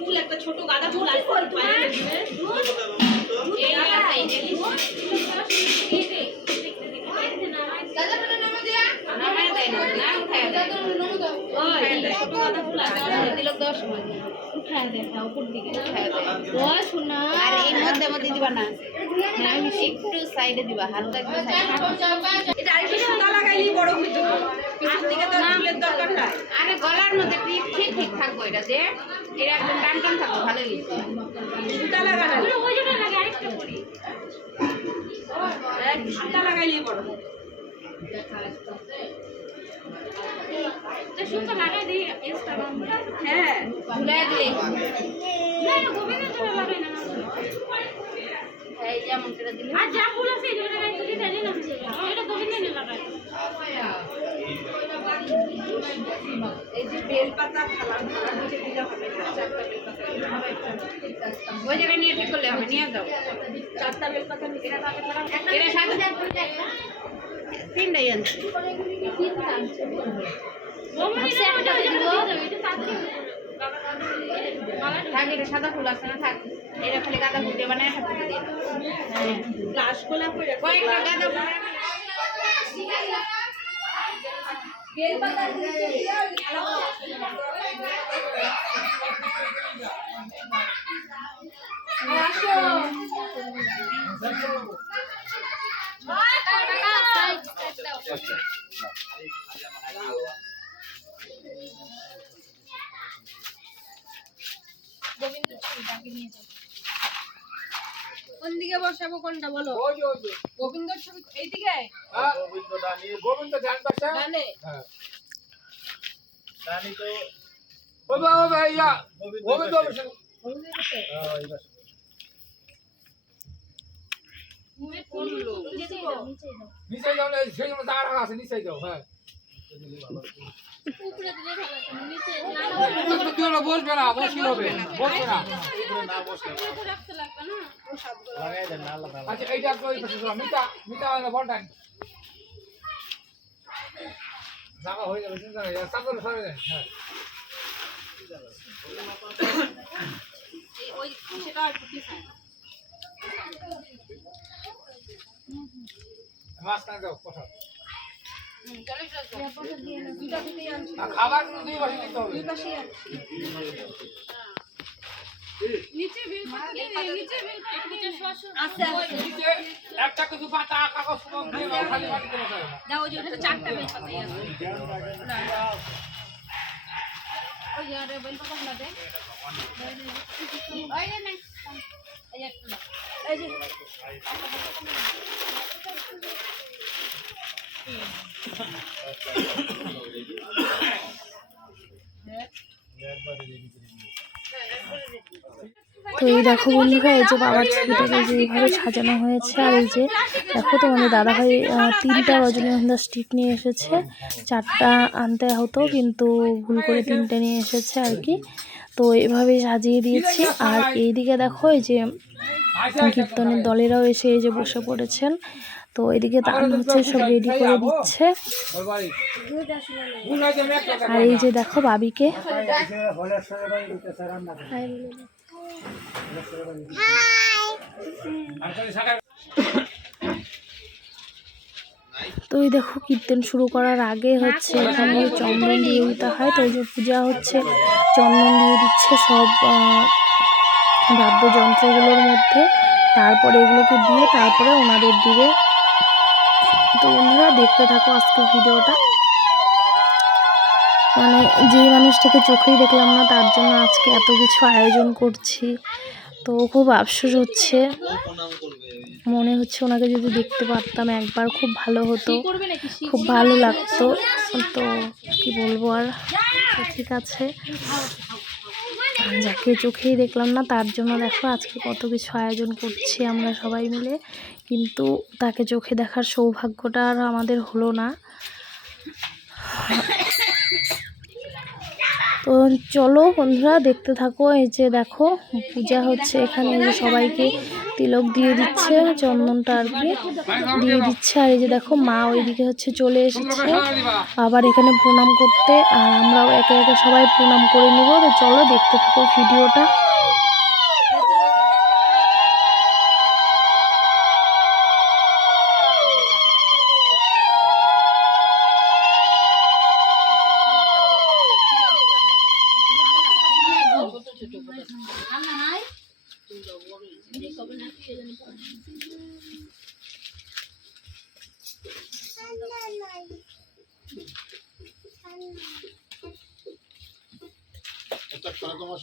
ফুল একটা ছোট গাঁদা ফুল আছে তিলক দেওয়ার সময়। উঠায় দেয়, উপর দিকে উঠায় দেয়। আর এই মধ্যে মধ্যে দিবা না একটু সাইডে দিবা হালকা একটু এটা আরেকটু সুতা লাগাইলেই বড় হইতো আরে গলার মধ্যে ঠিক ঠিক ঠিক থাকব এটা যে এটা একদম টান টান থাকব ভালো হয়েছে সুতা লাগানো ওই জন্য লাগে আরেকটা করি সুতা লাগাইলেই বড় হ্যাঁ আর যা ফুল আছে এগুলো লাগাই তুলি তাই না এটা লাগাই। এই যে বেলপাতা খালা খালা নিচে দিলে হবে চারটা বেলপাতা ওই জায়গায় নিয়ে ঠিক করলে হবে নিয়ে যাও। চারটা বেলপাতা সাথে তিনটাই আনছি। থাক এটা সাদা ফুল আছে না থাক। এটা খালি গাঁদা ফুল দিয়ে বানায় থাকতে দিয়ে। হ্যাঁ। লাশ কয়েকটা গাঁদা ফুল। বসাবো কোনটা বলো ওই যে, ওই যে। গোবিন্দর ছবি এইদিকে হ্যাঁ, গোবিন্দ ডানি, গোবিন্দ ধ্যান পাশে। ডানে হ্যাঁ। রানী তো ওই বা, ওই বা, ইয়া, গোবিন্দ গোবিন্দ পাশে। পাশে। হলুদের পাশে হ্যাঁ, এই পাশে। নিচে দাও নিচে দাও নিচে যাও না, এই সেই জন্য দাঁড়া রাখা আছে, নিচে যাও, হ্যাঁ। না, না। না না না না, হয়ে হ্যাঁ। পিছায় মাঝখানে দাও, বসাও। চলে চলে দুইটা দিতেই আনছি আর খাবার দুই পাশে দিতে হবে। একটা কিছু পাতা, কাগজ কলম দিয়ে খালি মাটিতে বসাবে দাও ওই যে চারটা আছে। এই যে তো এই দেখো বন্ধুরা এই যে বাবার ছবিটাকে যে এইভাবে সাজানো হয়েছে আর এই যে দেখো তো তোমাদের দাদাভাই তিনটা রজনীগন্ধা স্টিক নিয়ে এসেছে। চারটা আনতে হতো কিন্তু ভুল করে তিনটে নিয়ে এসেছে আর কি। তো এভাবে সাজিয়ে দিয়েছি। আর এইদিকে দেখো এই যে কীর্তনের দলেরাও এসে এই যে বসে পড়েছেন। তো এদিকে দান হচ্ছে সব রেডি করে দিচ্ছে। আর এই যে দেখো বাবিকে। শাখা তো এই দেখো কীর্তন শুরু করার আগে হচ্ছে এখানে চন্দন দিয়ে দিতে হয়। তো এই যে পূজা হচ্ছে চন্দন দিয়ে দিচ্ছে সব বাদ্যযন্ত্রগুলোর মধ্যে। তারপরে এগুলোকে দিয়ে তারপরে ওনাদের দিবে। তো বন্ধুরা দেখতে থাকো আজকের ভিডিওটা। মানে যেই মানুষটাকে চোখেই দেখলাম না, তার জন্য আজকে এত কিছু আয়োজন করছি। তো খুব আফসোস হচ্ছে। মনে হচ্ছে ওনাকে যদি দেখতে পারতাম একবার খুব ভালো হতো, খুব ভালো লাগতো। তো কি বলব আর? ঠিক আছে। যাকে চোখেই দেখলাম না, তার জন্য দেখো আজকে কত কিছু আয়োজন করছি আমরা সবাই মিলে। কিন্তু তাকে চোখে দেখার সৌভাগ্যটা আর আমাদের হলো না। তো চলো বন্ধুরা, দেখতে থাকো। এই যে দেখো, পূজা হচ্ছে এখানে সবাইকে তিলক দিয়ে দিচ্ছে, চন্দনটা আর কি দিয়ে দিচ্ছে। আর এই যে দেখো, মা ওইদিকে হচ্ছে চলে এসেছে। আবার এখানে প্রণাম করতে, আর আমরাও একে একে সবাই প্রণাম করে নিব। তো চলো, দেখতে থাকো ভিডিওটা এটা করে তোমার সময় হলো কাম করো না হাত না নামবো হাট নামবো বাজার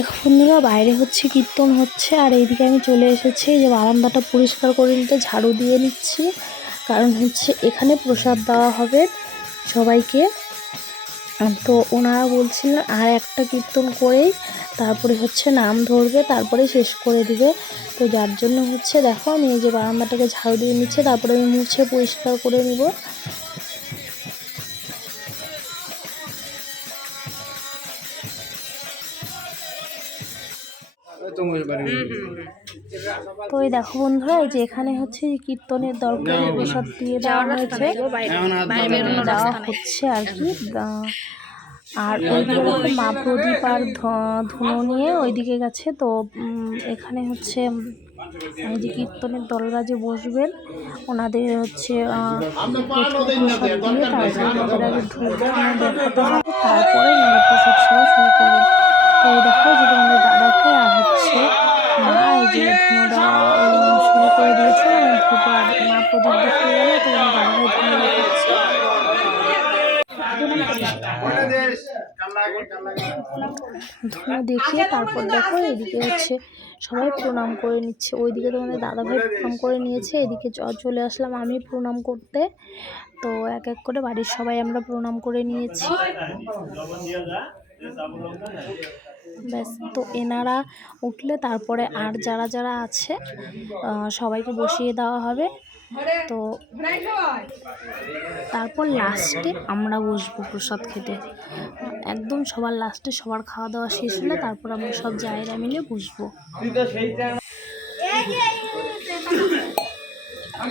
দেখো বন্ধুরা বাইরে হচ্ছে, কীর্তন হচ্ছে। আর এইদিকে আমি চলে এসেছি যে বারান্দাটা পরিষ্কার করে নিতে, ঝাড়ু দিয়ে নিচ্ছি। কারণ হচ্ছে এখানে প্রসাদ দেওয়া হবে সবাইকে। তো ওনারা বলছিলেন আর একটা কীর্তন করেই তারপরে হচ্ছে নাম ধরবে, তারপরে শেষ করে দিবে। তো যার জন্য হচ্ছে, দেখো আমি এই যে বারান্দাটাকে ঝাড়ু দিয়ে নিচ্ছে, তারপরে আমি মুছে পরিষ্কার করে নিব। তো এই দেখো বন্ধুরা এই যে এখানে হচ্ছে কীর্তনের দরকার প্রসাদ দিয়ে দেওয়া হয়েছে। দেওয়া হচ্ছে আর কি। আর ওইদিকে মা প্রদীপ আর ধ- ধুনো নিয়ে ওইদিকে গেছে। তো এখানে হচ্ছে এই যে কীর্তনের দলরা যে বসবেন ওনাদের হচ্ছে তারপরে প্রসাদ সেবা শুরু করবেন। তো দেখো যে তোমাদের দাদা ভাই আর হচ্ছে মা, এই যে ধুনো দেওয়া শুরু করে দিয়েছে মানে মা প্রদীপ দেখিয়ে গেলে, তো ওনার দাদা ভাই ধুনো দেখাচ্ছে ধুনো দেখিয়ে তারপর দেখো এদিকে হচ্ছে সবাই প্রণাম করে নিচ্ছে। ওইদিকে তোমাদের দাদাভাই প্রণাম করে নিয়েছে, এদিকে চলে আসলাম আমি প্রণাম করতে। তো এক এক করে বাড়ির সবাই আমরা প্রণাম করে নিয়েছি। ব্যাস, তো এনারা উঠলে তারপরে আর যারা যারা আছে সবাইকে বসিয়ে দেওয়া হবে। তো তারপর লাস্টে আমরা বসবো প্রসাদ খেতে। একদম সবার লাস্টে সবার খাওয়া দাওয়া শেষ হলে তারপর আমরা সব জায়গা মিলে বসবো। আমি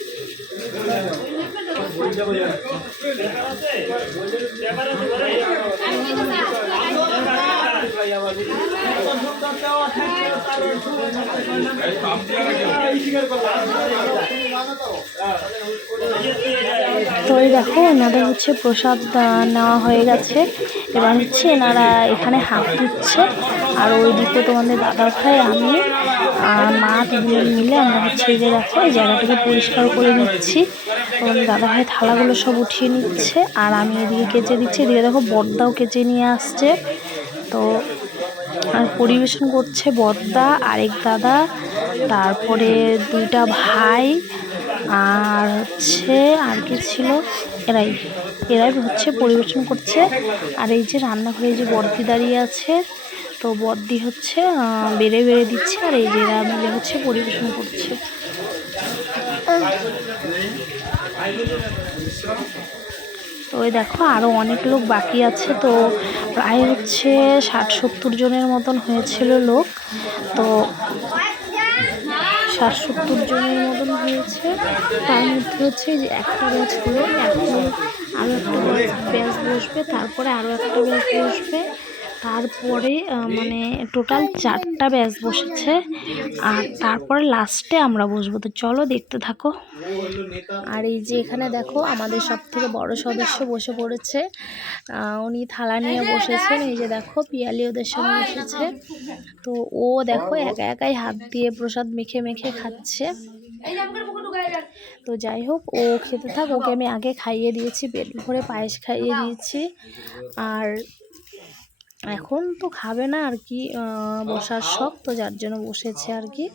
তো এই দেখো, এনাদের হচ্ছে প্রসাদ নেওয়া হয়ে গেছে। এবার হচ্ছে এনারা এখানে হাত দিচ্ছে। আর ওইদিকে তোমাদের দাদা ভাই আমি আর মা তিনজন মিলে আমরা হচ্ছে যে দেখো এই জায়গাটাকে পরিষ্কার করে নিচ্ছি। তোমাদের দাদা ভাই থালাগুলো সব উঠিয়ে নিচ্ছে, আর আমি এদিকে কেচে দিচ্ছি। এদিকে দেখো বর্দাও কেচে নিয়ে আসছে। তো, আর পরিবেশন করছে বদ্দা আরেক দাদা, তারপরে দুইটা ভাই, আর হচ্ছে আর কি ছিল? এরাই। এরাই হচ্ছে পরিবেশন করছে। আর এই যে রান্নাঘরে যে বর্দি দাঁড়িয়ে আছে তো বর্দি হচ্ছে বেড়ে বেড়ে দিচ্ছে, আর এই এরা মিলে হচ্ছে পরিবেশন করছে। তো ওই দেখো আরও অনেক লোক বাকি আছে, তো প্রায় হচ্ছে ষাট সত্তর জনের মতন হয়েছিল লোক। তো ষাট সত্তর জনের মতন হয়েছে। তার মধ্যে হচ্ছে যে একটা ব্যাচ হলো, এখন আরও একটা ব্যাচ বসবে, তারপরে আরও একটা ব্যাচ বসবে। তারপরে মানে টোটাল চারটা ব্যাচ বসেছে। আর তারপরে লাস্টে আমরা বসবো। তো চলো দেখতে থাকো। আর এই যে এখানে দেখো আমাদের সব থেকে বড় সদস্য বসে পড়েছে। উনি থালা নিয়ে বসেছেন। এই যে দেখো পিয়ালি ওদের সঙ্গে বসেছে। তো ও দেখো একা একাই হাত দিয়ে প্রসাদ মেখে মেখে খাচ্ছে। তো যাই হোক ও খেতে থাক। ওকে আমি আগে খাইয়ে দিয়েছি পেট ভরে পায়েস খাইয়ে দিয়েছি। আর এখন তো খাবে না আর কি বসার শখ তো যার জন্য বসেছে আর কি।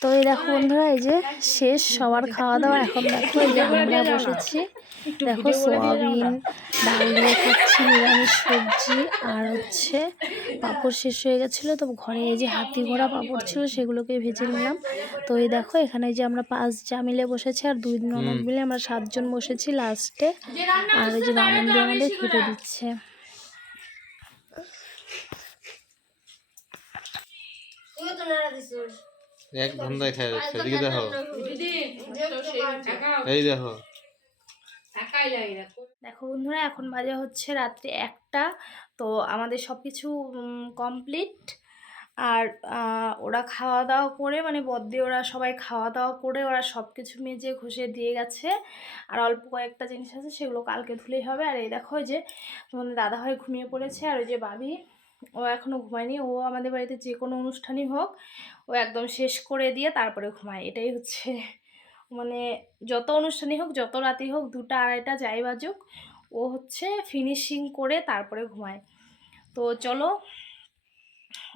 তো এই দেখো বন্ধুরা, এই যে শেষ সবার খাওয়া দাওয়া। এখন দেখো এই যে আমরা বসেছি। দেখো সোয়াবিন, ডাল দিয়ে খাচ্ছি, নিরামিষ সবজি, আর হচ্ছে পাঁপড় শেষ হয়ে গেছিল। তো ঘরে এই যে হাতি ঘোড়া পাঁপড় ছিল সেগুলোকে ভেজে নিলাম। তো এই দেখো, এখানে যে আমরা পাঁচ যা মিলে বসেছি, আর দুই ননদ মিলে আমরা সাতজন বসেছি লাস্টে। আর এই যে ননদ আমাদের খেতে দিচ্ছে। এক ধান্দায় খাই যাচ্ছে এদিকে দেখো। এই দেখো। দেখো বন্ধুরা এখন বাজে হচ্ছে রাত্রি একটা। তো আমাদের সব কিছু কমপ্লিট আর ওরা খাওয়া দাওয়া করে মানে বদ্দি ওরা সবাই খাওয়া দাওয়া করে ওরা সব কিছু মেজে ঘষে দিয়ে গেছে। আর অল্প কয়েকটা জিনিস আছে সেগুলো কালকে ধুলেই হবে। আর এই দেখো ওই যে তোমাদের দাদাভাই ঘুমিয়ে পড়েছে আর ওই যে বাবি। ও এখনও ঘুমায়নি, ও আমাদের বাড়িতে যে কোনো অনুষ্ঠানই হোক, ও একদম শেষ করে দিয়ে তারপরে ঘুমায়। এটাই হচ্ছে মানে যত অনুষ্ঠানই হোক, যত রাতেই হোক, দুটা আড়াইটা যাই বাজুক, ও হচ্ছে ফিনিশিং করে তারপরে ঘুমায়। তো চলো,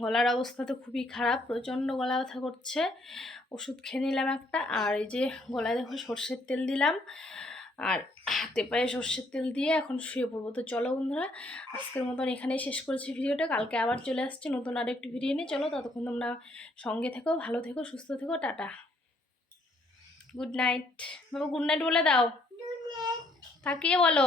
গলার অবস্থা তো খুবই খারাপ, প্রচণ্ড গলা ব্যথা করছে। ওষুধ খেয়ে নিলাম একটা, আর এই যে গলায় দেখো সর্ষের তেল দিলাম। আর হাতে পায়ে সর্ষের তেল দিয়ে এখন শুয়ে পড়ব। তো চলো বন্ধুরা আজকের মতন এখানেই শেষ করেছি ভিডিওটা। কালকে আবার চলে আসছে নতুন আর একটি ভিডিও নিয়ে। চলো ততক্ষণ তোমরা সঙ্গে থেকো ভালো থেকো সুস্থ থেকো টাটা। Good night. বাবা গুড নাইট বলে দাও। তাকিয়ে বলো।